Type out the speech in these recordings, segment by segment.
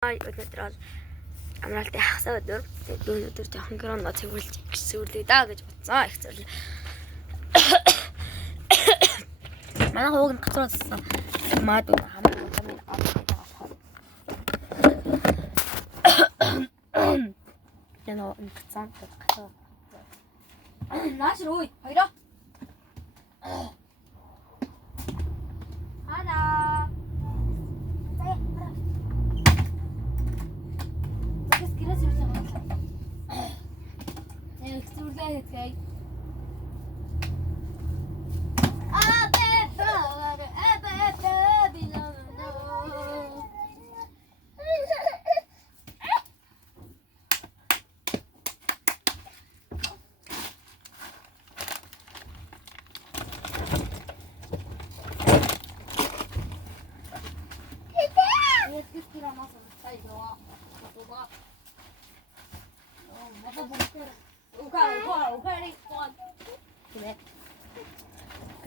Өнөөдөр бол амралтын хагас өдөр. Тэгээд өнөөдөр жоохон гроно цэвэрлж гисүүлээ даа гэж бодсон. Их зөв. Манай хууг нь гацруулсан. Маадуу хамаагүй камер аваад. Яна гацсан гацаа. Нааш руу хоёроо. Ана. Okay.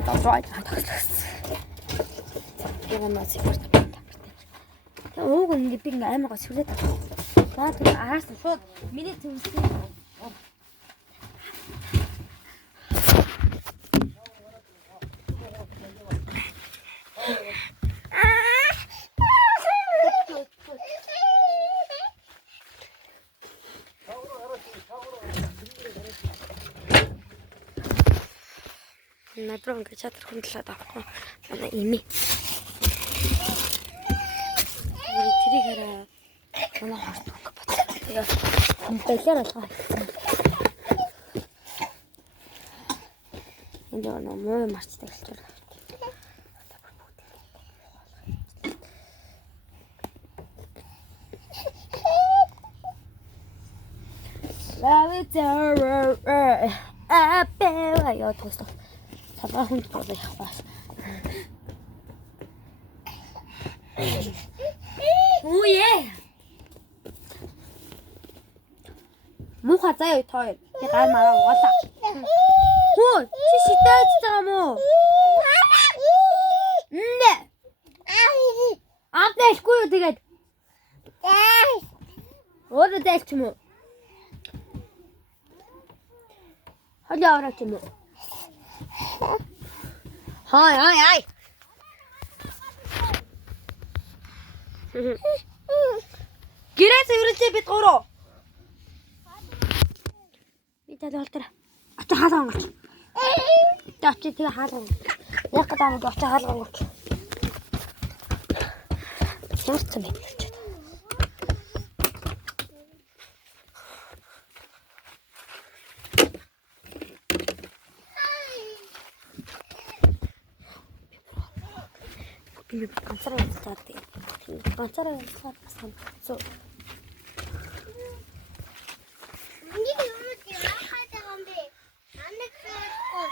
That's right. Give him a secret. Oh, when you pick the animal, you let it. But I asked the short minute to see. Надруу ингээд чатар хөндлөөд авахгүй. Манай ими. Тэрийг хараа. Манай хорт өнгө бат. Тэгээ байлаар алгаа хийсэн. Энд нэг муу марцтай гэлж байна. Яа тост. Сабаа хүнд болоо явах. Үе. Муха заяа тоо. Би гар мараа угаалаа. Хөө, чи шидэж байгаа мó? Нэ. Апдэхгүй юу тэгээд? Өөрөө дэвч юм уу? Хаяа орооч юм уу? Хай. Гэрээс өрөлөө бид гурав. Би талуултар. Очоо хаалгаа онгоч. Очоо тэгээ хаалгаа. Яг гадаа нэг очоо хаалгаа онгоч. Яарсан бэ? Би ганцаараа явуулдаг. Ганцаараа явуулаад басан. Суу. Миний юмд яахаа байгаа юм бэ? Анаг хэрэггүй.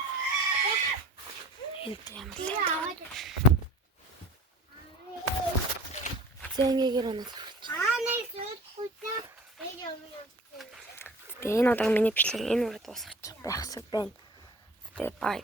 Энд ямар. Би аваад. Зэнгээр оноо. Анаг хэрэггүй та. Би юм. Тэгээ энэ удааг миний бичлэг энэ үрээ дуусгах байх шиг байна. Тэгээ бай.